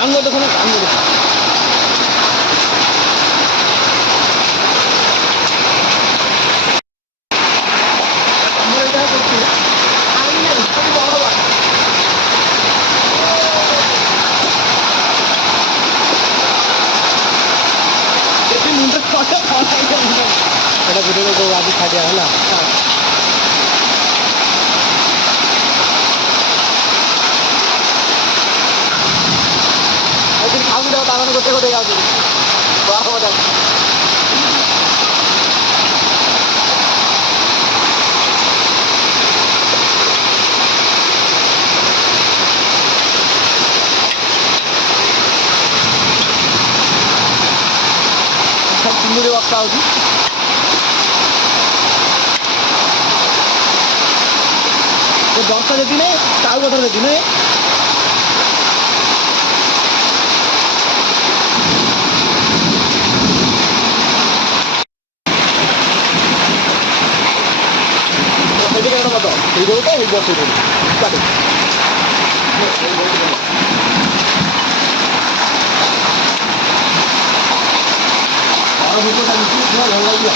안 넣어도 그냥 안 넣어도. ଏଇଟା ଗୋଟେ ଲୋକ ଆଜି ଖାଇଦିଆ ହେଲା। ଖାଉନି ତାକୁ ତାମାନେ ଗୋଟେ ଗୋଟେ ଖାଉଛନ୍ତି। ଚିଙ୍ଗୁଡ଼ି ବସ୍ତା ହେଉଛି। ବର୍ଷା ଯଦି ନାହିଁ କାଉ କଥା ଯଦି ନାହିଁ ସେଠି କେତେ ମତ ହେଇଯାଉ ତ ହେଇଯିବ ସେଇଠି ଭଲ ଲାଗିଲା।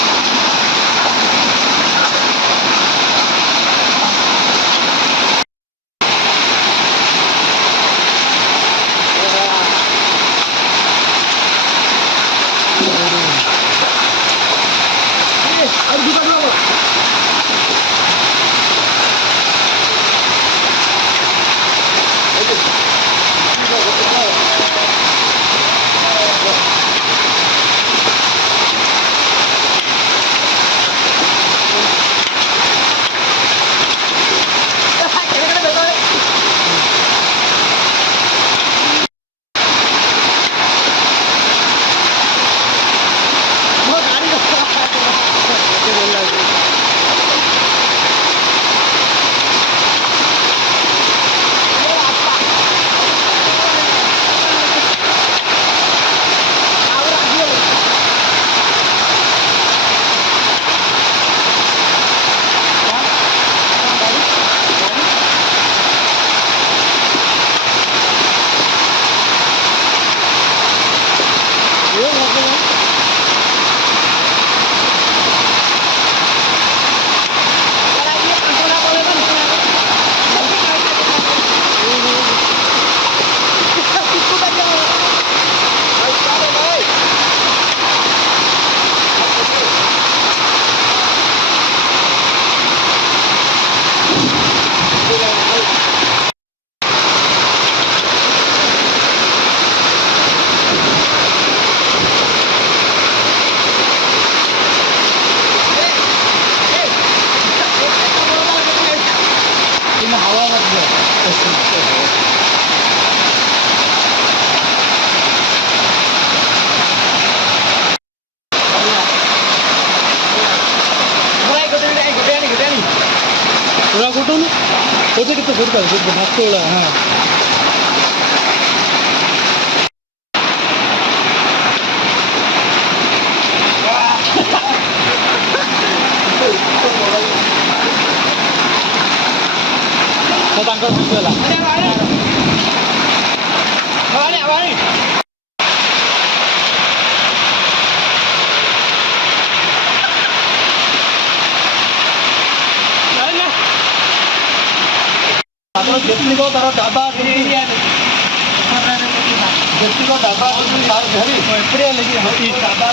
पूरा फोटो ना फोटो कितना फोटो का भागते वाला हाँ तो तांकर भागते वाला ଯେତିକ ତାର ଡାବା ଯେତିକ ଡାବା ଧରି ଏପଟେ ଲାଗି ଡାବା